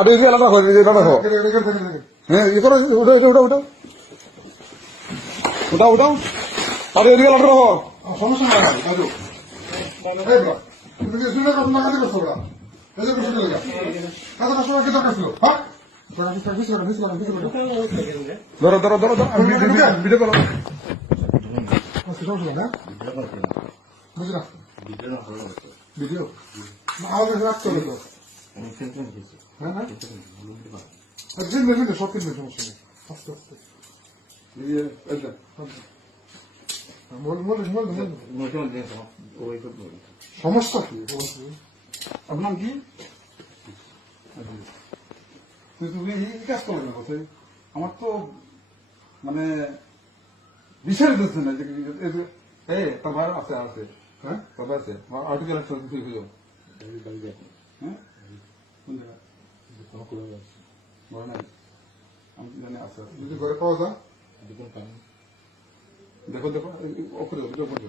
পাঠিয়ে দিয়ে আলাদা করে এটা রাখো হ্যাঁ। ইয়ে করো ওটা ওটা ওটা ওটা ওটা ওটা পাঠিয়ে দিয়ে আলাদা রাখো সমস্যা নাই বল তুমি শুনে কথা না কাজে করছ এই যে করছ লাগা কাজে করছ কি দরকার ছিল? হ্যাঁ? ধরো ধরো ধরো ধরো আমি ভিডিও- আমাদের রাখতে হবে তো। হ্যাঁ হ্যাঁ। সব কিনবে সমস্যা নেই। আস্তে সমস্যা কি? আপনার কি? তুমি কাজ করবে না কোথায় আমার তো মানে বিষয় দিচ্ছে না যে এই এই আছে আছে। হ্যাঁ ভাই আছে। আর্টিকেল একটা হ্যাঁ? কোন জায়গায় বড় নাই আমি জানি আছে। যদি ঘরে পাওয়া যায় দেখো দেখো ওপরে ওপরে